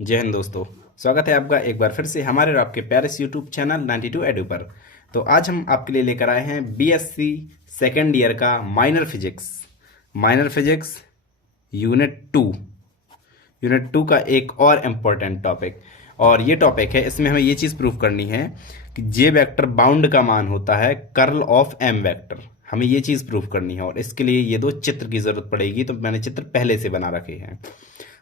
जय हिंद दोस्तों। स्वागत है आपका एक बार फिर से हमारे और आपके प्यारे से यूट्यूब चैनल 92 एडू पर। तो आज हम आपके लिए लेकर आए हैं बीएससी सेकेंड ईयर का माइनर फिजिक्स यूनिट 2 का एक और इम्पोर्टेंट टॉपिक। और ये टॉपिक है, इसमें हमें ये चीज़ प्रूव करनी है कि जे वेक्टर बाउंड का मान होता है कर्ल ऑफ एम वेक्टर। हमें ये चीज़ प्रूव करनी है और इसके लिए ये दो चित्र की ज़रूरत पड़ेगी, तो मैंने चित्र पहले से बना रखे हैं।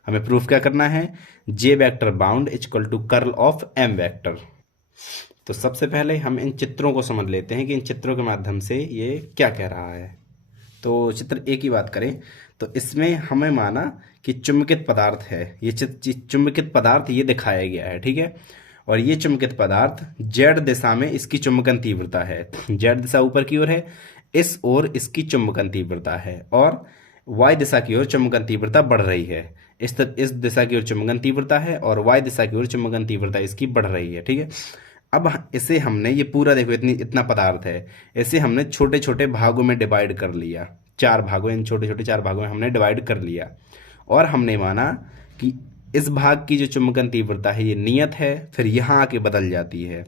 हमें प्रूफ क्या करना है, J vector bound equal to curl of M vector. तो सबसे पहले हम इन चित्रों को समझ लेते हैं कि इन चित्रों के माध्यम से ये क्या कह रहा है। तो चित्र ए की बात करें तो इसमें हमें माना कि चुंबकित पदार्थ है, ये चुंबकित पदार्थ ये दिखाया गया है, ठीक है। और ये चुंबकित पदार्थ जेड दिशा में इसकी चुंबकन तीव्रता है, जेड दिशा ऊपर की ओर है, इस ओर इसकी चुंबकन तीव्रता है, और वाई दिशा की ओर चुंबकन तीव्रता बढ़ रही है। इस दिशा की ओर चुंबकन तीव्रता है और वाई दिशा की ओर चुंबकन तीव्रता इसकी बढ़ रही है, ठीक है। अब इसे हमने, ये पूरा देखो इतना पदार्थ है, इसे हमने छोटे छोटे भागों में डिवाइड कर लिया, चार भागों, इन छोटे छोटे चार भागों में हमने डिवाइड कर लिया। और हमने माना कि इस भाग की जो चुंबकन तीव्रता है ये नियत है, फिर यहाँ आके बदल जाती है,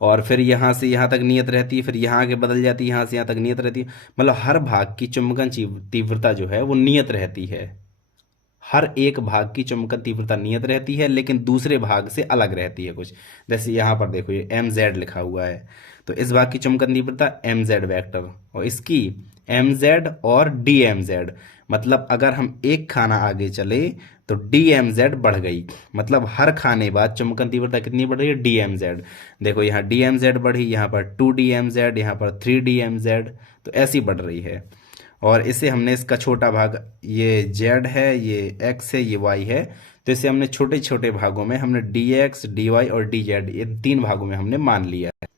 और फिर यहाँ से यहाँ तक नियत रहती है, फिर यहाँ आके बदल जाती है, यहाँ से यहाँ तक नियत रहती है। मतलब हर भाग की चुंबकन तीव्रता जो है वो नियत रहती है। हर एक भाग की चुंबकन तीव्रता नियत रहती है, लेकिन दूसरे भाग से अलग रहती है कुछ। जैसे यहाँ पर देखो ये एम जेड लिखा हुआ है, तो इस भाग की चुंबकन तीव्रता एम जेड वैक्टर, और इसकी एम जेड और डी एम जेड। मतलब अगर हम एक खाना आगे चले तो डी एम जेड बढ़ गई, मतलब हर खाने बाद चुंबकन तीव्रता कितनी बढ़ रही है, डी एम जेड। देखो यहाँ डी एम जेड बढ़ी, यहाँ पर 2 डी एम जेड, यहाँ पर 3 डी एम जेड, तो ऐसी बढ़ रही है। और इसे हमने, इसका छोटा भाग ये जेड है, ये एक्स है, ये वाई है, तो इसे हमने छोटे छोटे भागों में हमने डी एक्स, डी वाई और डी जेड, ये तीन भागों में हमने मान लिया है।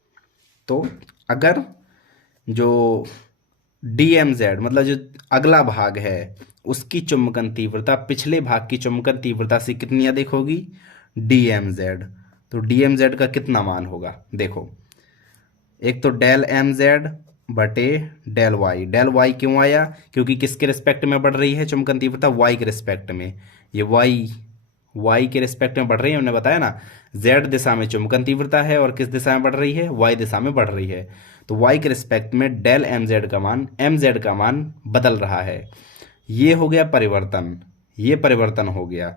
तो अगर जो डी एम जेड मतलब जो अगला भाग है उसकी चुंबकन तीव्रता पिछले भाग की चुंबकन तीव्रता से कितनी अधिक होगी, डी एम जेड, तो डी एम जेड का कितना मान होगा। देखो, एक तो डेल एम जेड बटे डेल वाई। डेल वाई क्यों आया, क्योंकि किसके रिस्पेक्ट में बढ़ रही है चुंबकन तीव्रता, वाई के रिस्पेक्ट में। ये वाई के रिस्पेक्ट में बढ़ रही है, हमने बताया ना, जेड दिशा में चुंबकन तीव्रता है और किस दिशा में बढ़ रही है, वाई दिशा में बढ़ रही है। तो वाई के रिस्पेक्ट में डेल एम जेड का मान, एम जेड का मान बदल रहा है। ये हो गया परिवर्तन, ये परिवर्तन हो गया।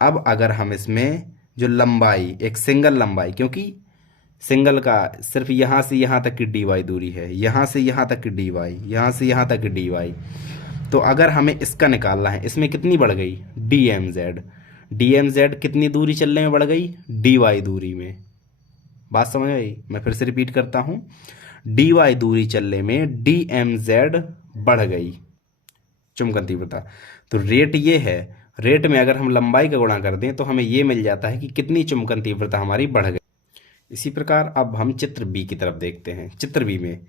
अब अगर हम इसमें जो लंबाई, एक सिंगल लंबाई, क्योंकि सिंगल का सिर्फ यहाँ से यहाँ तक की डी वाई दूरी है, यहाँ से यहाँ तक की डी वाई, यहाँ से यहाँ तक की डी वाई। तो अगर हमें इसका निकालना है, इसमें कितनी बढ़ गई, d m z. D m z कितनी दूरी चलने में बढ़ गई, डी वाई दूरी में। बात समझ आई, मैं फिर से रिपीट करता हूँ, डी वाई दूरी चलने में डी एम जेड बढ़ गई चुंबकन तीव्रता। तो रेट ये है, रेट में अगर हम लंबाई का गुणा कर दें तो हमें ये मिल जाता है कि कितनी चुंबकन तीव्रता हमारी बढ़ गई। इसी प्रकार अब हम चित्र बी की तरफ देखते हैं। चित्र बी में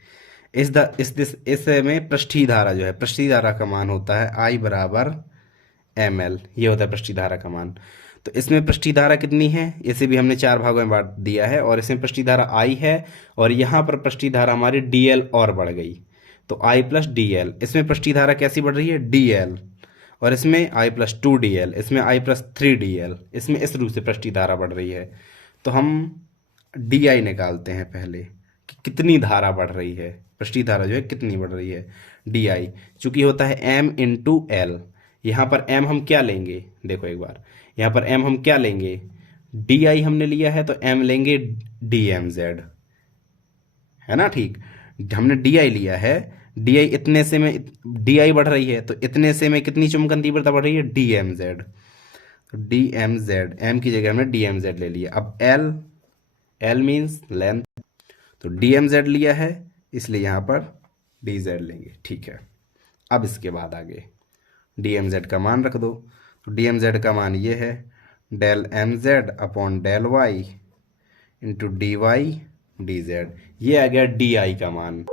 इसमें पृष्ठीय धारा जो है, पृष्ठीय धारा का मान होता है आई बराबर एम एल, ये होता है पृष्ठीय धारा का मान। तो इसमें पृष्ठीय धारा कितनी है, इसे भी हमने चार भागों में बांट दिया है, और इसमें पृष्ठीय धारा आई है, और यहाँ पर पृष्ठीय धारा हमारी डी एल और बढ़ गई, तो आई प्लस डी एल। इसमें पृष्ठीय धारा कैसी बढ़ रही है, डी एल, और इसमें आई प्लस 2 डी एल, इसमें आई प्लस 3 डी एल, इसमें इस रूप से पृष्ठीय धारा बढ़ रही है। तो हम डी आई निकालते हैं पहले कि कितनी धारा बढ़ रही है, पृष्ठीय धारा जो है कितनी बढ़ रही है, डी आई, चूंकि होता है एम इंटू एल। यहाँ पर एम हम क्या लेंगे, देखो एक बार, यहाँ पर एम हम क्या लेंगे, डी आई हमने लिया है, तो एम लेंगे डी एम जेड, है ना, ठीक। हमने डी आई लिया है, डी आई इतने से में, डी आई बढ़ रही है तो इतने से में कितनी चुंबकन तीव्रता बढ़ रही है, डी एम जेड। तो डी एम जेड, एम की जगह हमने डी एम जेड ले लिया। अब एल, एल मीन्स लेंथ, तो डी एम जेड लिया है, इसलिए यहाँ पर डी जेड लेंगे, ठीक है। अब इसके बाद आगे डी एम जेड का मान रख दो, तो डी एम जेड का मान ये है, del M Z upon del y into d y d z, ये आ गया डी आई का मान।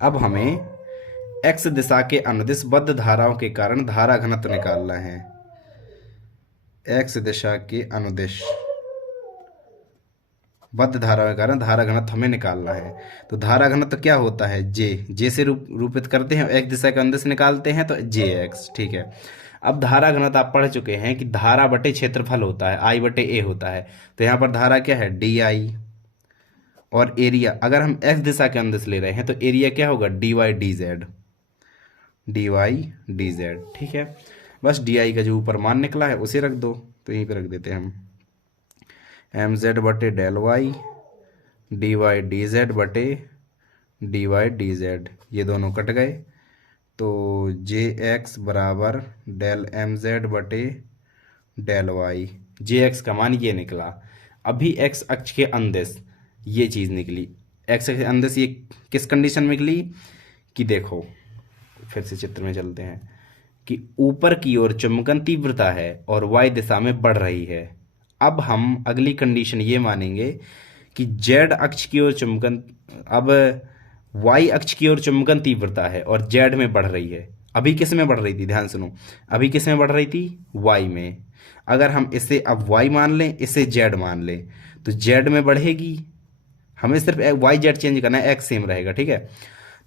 अब हमें एक्स दिशा के अनुदिश बद्ध धाराओं के कारण धारा घनत्व निकालना है। एक्स दिशा के अनुदिश बद्ध धारा के कारण धारा घनत्व हमें निकालना है। तो धारा घनत्व क्या होता है, जे से रूपित करते हैं, एक दिशा के अनुदिश निकालते हैं तो जे एक्स, ठीक है। अब धारा घनत्व आप पढ़ चुके हैं कि धारा बटे क्षेत्रफल होता है, आई बटे ए होता है। तो यहाँ पर धारा क्या है, डी आई, और एरिया अगर हम एक्स दिशा के अंदर से ले रहे हैं तो एरिया क्या होगा, d y d z, d y d z. ठीक है, बस डी आई का जो ऊपर मान निकला है उसे रख दो, तो यहीं पे रख देते हैं हम, एम जेड बटे del y d y d z बटे डी वाई डी जेड, ये दोनों कट गए। तो जे एक्स बराबर डेल एम जेड बटे डेल वाई, जे एक्स का मान ये निकला। अभी एक्स अक्ष के अंदेश ये चीज़ निकली, एक्स अक्ष के अंदेश ये किस कंडीशन में निकली कि देखो, फिर से चित्र में चलते हैं, कि ऊपर की ओर चुंबकन तीव्रता है और वाई दिशा में बढ़ रही है। अब हम अगली कंडीशन ये मानेंगे कि जेड अक्ष की ओर चुंबकन, अब वाई अक्ष की ओर चुंबकन तीव्रता है और जेड में बढ़ रही है। अभी किस में बढ़ रही थी, ध्यान सुनो, अभी किस में बढ़ रही थी, वाई में। अगर हम इसे अब वाई मान लें, इसे जेड मान लें, तो जेड में बढ़ेगी, हमें सिर्फ वाई जेड चेंज करना है, एक्स सेम रहेगा। ठीक है,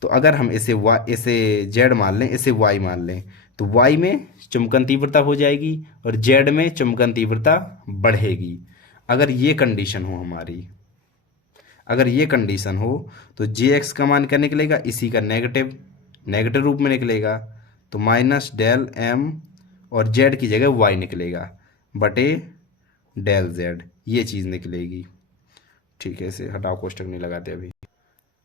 तो अगर हम इसे जेड मान लें, इसे वाई मान लें, तो वाई में चुंबकन तीव्रता हो जाएगी और जेड में चुंबकन तीव्रता बढ़ेगी। अगर ये कंडीशन हो हमारी, अगर ये कंडीशन हो तो जे एक्स का मान क्या निकलेगा, इसी का नेगेटिव रूप में निकलेगा, तो माइनस डेल एम और जेड की जगह वाई निकलेगा बटे डेल जेड, ये चीज़ निकलेगी। ठीक है, इसे हटाओ, कोष्टक नहीं लगाते अभी।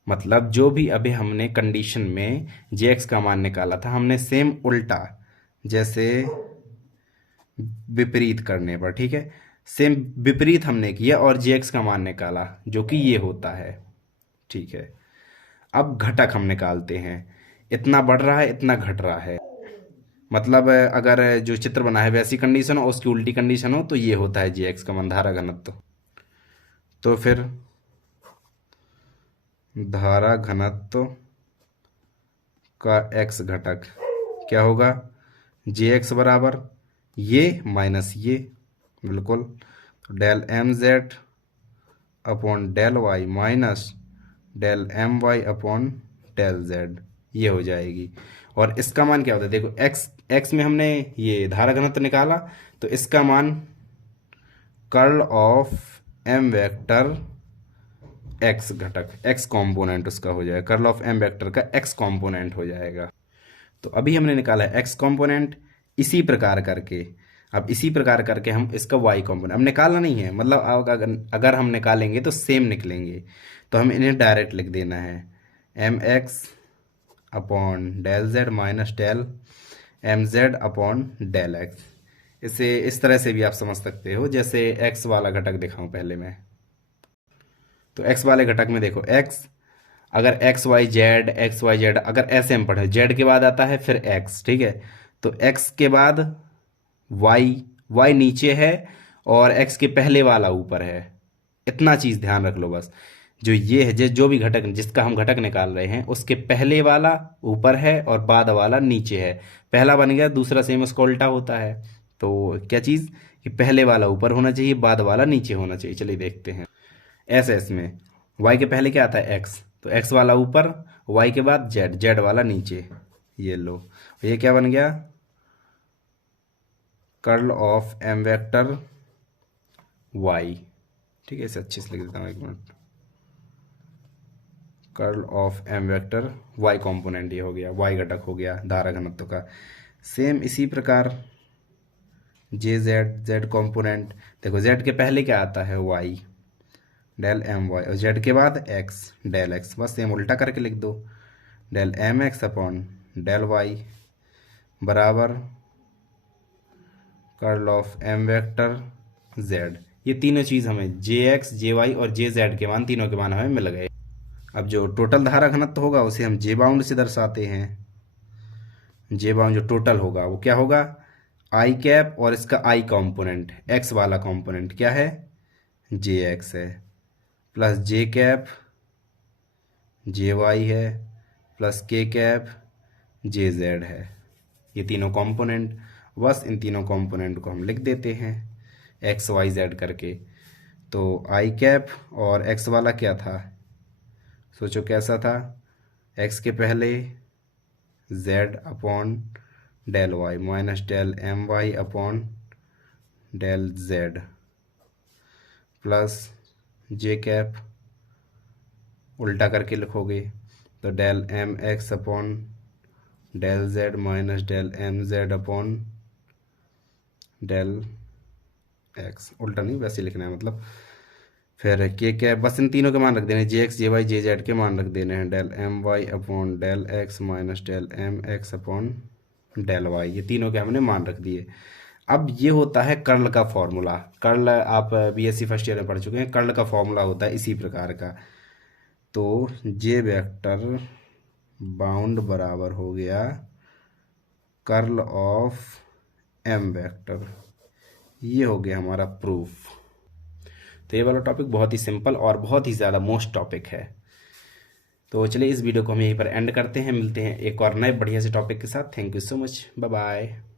मतलब जो भी अभी हमने कंडीशन में जे एक्स का मान निकाला था, हमने सेम उल्टा, जैसे विपरीत करने पर, ठीक है, सेम विपरीत हमने किया और जे एक्स का मान निकाला जो कि ये होता है। ठीक है, अब घटक हम निकालते हैं, इतना बढ़ रहा है इतना घट रहा है, मतलब अगर जो चित्र बना है वैसी कंडीशन हो, उसकी उल्टी कंडीशन हो, तो ये होता है जे एक्स का मान, धारा घनत्व। तो फिर धारा घनत्व का एक्स घटक क्या होगा, जे एक्स बराबर ये माइनस ये, बिल्कुल, तो del M Z upon del Y minus del M Y upon del z, ये हो जाएगी। और इसका मान क्या होता है, देखो एक्स में हमने ये धारा घनत्व निकाला, तो इसका मान curl of M vector x घटक, एक्स कॉम्पोनेंट उसका हो जाएगा, कर्ल ऑफ एम वेक्टर का एक्स कॉम्पोनेंट हो जाएगा। तो अभी हमने निकाला है एक्स कॉम्पोनेंट, इसी प्रकार करके, अब इसी प्रकार करके हम इसका वाई कॉम्पोनेंट, अब निकालना नहीं है, मतलब अगर हम निकालेंगे तो सेम निकलेंगे, तो हम इन्हें डायरेक्ट लिख देना है, m x upon del Z minus del M Z upon del x. इसे इस तरह से भी आप समझ सकते हो, जैसे एक्स वाला घटक दिखाऊं पहले मैं, तो एक्स वाले घटक में देखो, एक्स अगर एक्स वाई जेड अगर ऐसे हम पढ़े, जेड के बाद आता है फिर एक्स, ठीक है, तो एक्स के बाद वाई नीचे है और एक्स के पहले वाला ऊपर है, इतना चीज़ ध्यान रख लो बस। जो ये है, जो भी घटक जिसका हम घटक निकाल रहे हैं, उसके पहले वाला ऊपर है और बाद वाला नीचे है। पहला बन गया, दूसरा सेम उसका उल्टा होता है। तो क्या चीज़, कि पहले वाला ऊपर होना चाहिए, बाद वाला नीचे होना चाहिए। चलिए देखते हैं, ऐसे इसमें वाई के पहले क्या आता है, एक्स, तो एक्स वाला ऊपर, वाई के बाद जेड वाला नीचे, ये लो, ये क्या बन गया, curl of M vector y. ठीक है, इसे अच्छे से लिख देता हूँ, एक minute, curl of M vector y component, ये हो गया, वाई घटक हो गया धारा घनत्व का। सेम इसी प्रकार जे जेड कॉम्पोनेंट, देखो जेड के पहले क्या आता है, वाई, डेल एम वाई, और जेड के बाद एक्स, डेल एक्स, बस सेम उल्टा करके लिख दो, del M x upon del Y बराबर curl of M vector Z. ये तीनों चीज़ हमें जे एक्स, जे वाई और जे जेड के मान, तीनों के मान हमें मिल गए। अब जो टोटल धारा घनत्व होगा उसे हम जे बाउंड से दर्शाते हैं। जे बाउंड जो टोटल होगा वो क्या होगा, आई कैप और इसका आई कॉम्पोनेंट, एक्स वाला कॉम्पोनेंट क्या है, जे एक्स है, प्लस जे कैप जे वाई है, प्लस के कैप जे जेड है, ये तीनों कंपोनेंट। बस इन तीनों कंपोनेंट को हम लिख देते हैं एक्स वाई जेड करके। तो आई कैप और एक्स वाला क्या था, सोचो कैसा था, एक्स के पहले Z upon del Y minus del M Y upon del Z plus J cap उल्टा करके लिखोगे तो del M x upon del Z minus del M Z upon del X, उल्टा नहीं वैसे लिखना है मतलब। फिर के क्या, बस इन तीनों के मान रख देने, J x J y J z के मान रख देने हैं, del M Y upon del x minus del M x upon del y, ये तीनों के हमने मान रख दिए। अब ये होता है कर्ल का फॉर्मूला। कर्ल आप बीएससी फर्स्ट ईयर में पढ़ चुके हैं, कर्ल का फॉर्मूला होता है इसी प्रकार का। तो जे वेक्टर बाउंड बराबर हो गया कर्ल ऑफ एम वेक्टर, ये हो गया हमारा प्रूफ। तो ये वाला टॉपिक बहुत ही सिंपल और बहुत ही ज़्यादा मोस्ट टॉपिक है। तो चलिए इस वीडियो को हम यहीं पर एंड करते हैं, मिलते हैं एक और नए बढ़िया से टॉपिक के साथ। Thank you so much, bye bye.